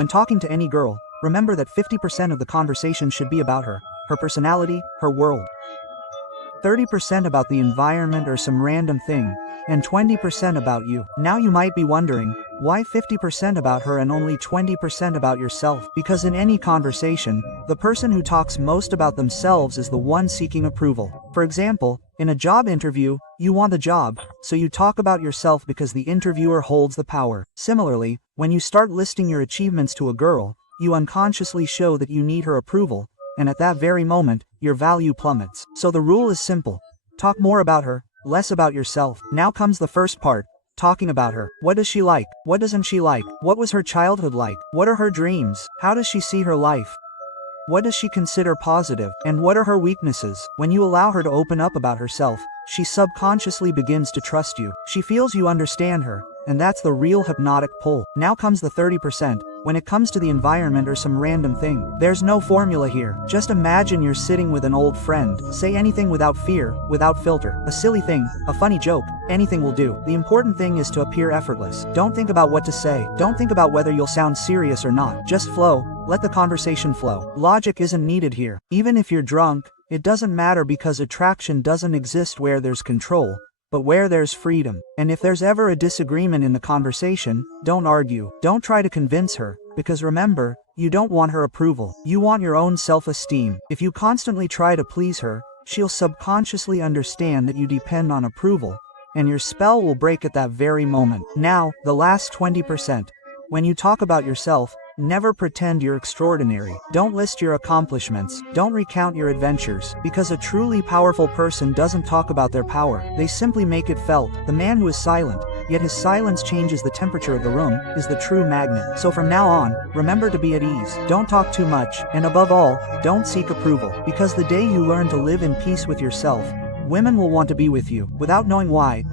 When talking to any girl, remember that 50% of the conversation should be about her personality, her world. 30% about the environment or some random thing, and 20% about you. Now you might be wondering, why 50% about her and only 20% about yourself? Because in any conversation, the person who talks most about themselves is the one seeking approval. For example, in a job interview, you want the job, so you talk about yourself because the interviewer holds the power. Similarly, when you start listing your achievements to a girl, you unconsciously show that you need her approval, and at that very moment, your value plummets. So the rule is simple. Talk more about her, less about yourself. Now comes the first part, talking about her. What does she like? What doesn't she like? What was her childhood like? What are her dreams? How does she see her life? What does she consider positive? And what are her weaknesses? When you allow her to open up about herself, she subconsciously begins to trust you. She feels you understand her, and that's the real hypnotic pull. Now comes the 30%. When it comes to the environment or some random thing, there's no formula here. Just imagine you're sitting with an old friend. Say anything without fear, without filter. A silly thing, a funny joke, anything will do. The important thing is to appear effortless. Don't think about what to say. Don't think about whether you'll sound serious or not. Just flow. Let the conversation flow. Logic isn't needed here. Even if you're drunk, it doesn't matter because attraction doesn't exist where there's control, but where there's freedom. And if there's ever a disagreement in the conversation, don't argue. Don't try to convince her, because remember, you don't want her approval. You want your own self-esteem. If you constantly try to please her, she'll subconsciously understand that you depend on approval, and your spell will break at that very moment. Now, the last 20%. When you talk about yourself, never pretend you're extraordinary. Don't list your accomplishments. Don't recount your adventures. Because a truly powerful person doesn't talk about their power. They simply make it felt. The man who is silent, yet his silence changes the temperature of the room, is the true magnet. So from now on, remember to be at ease. Don't talk too much. And above all, don't seek approval. Because the day you learn to live in peace with yourself, women will want to be with you. Without knowing why,